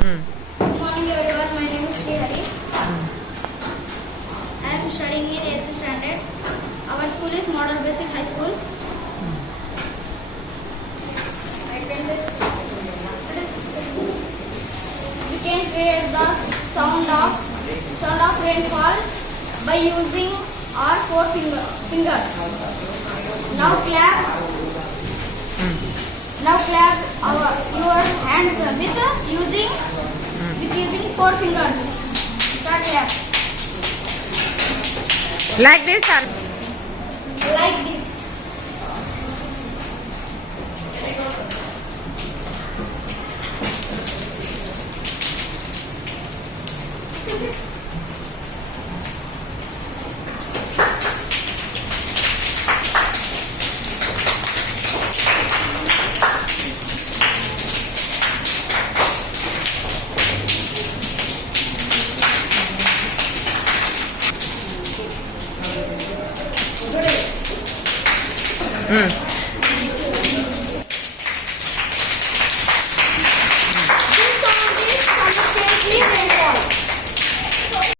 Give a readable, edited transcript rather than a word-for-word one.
Good morning everyone, my name is Srihari. I am studying in 8th standard. Our school is Model Basic High School. We can create the sound of rainfall by using our four fingers. Now clap your hands with using four fingers. Start clap. Like this or Like this.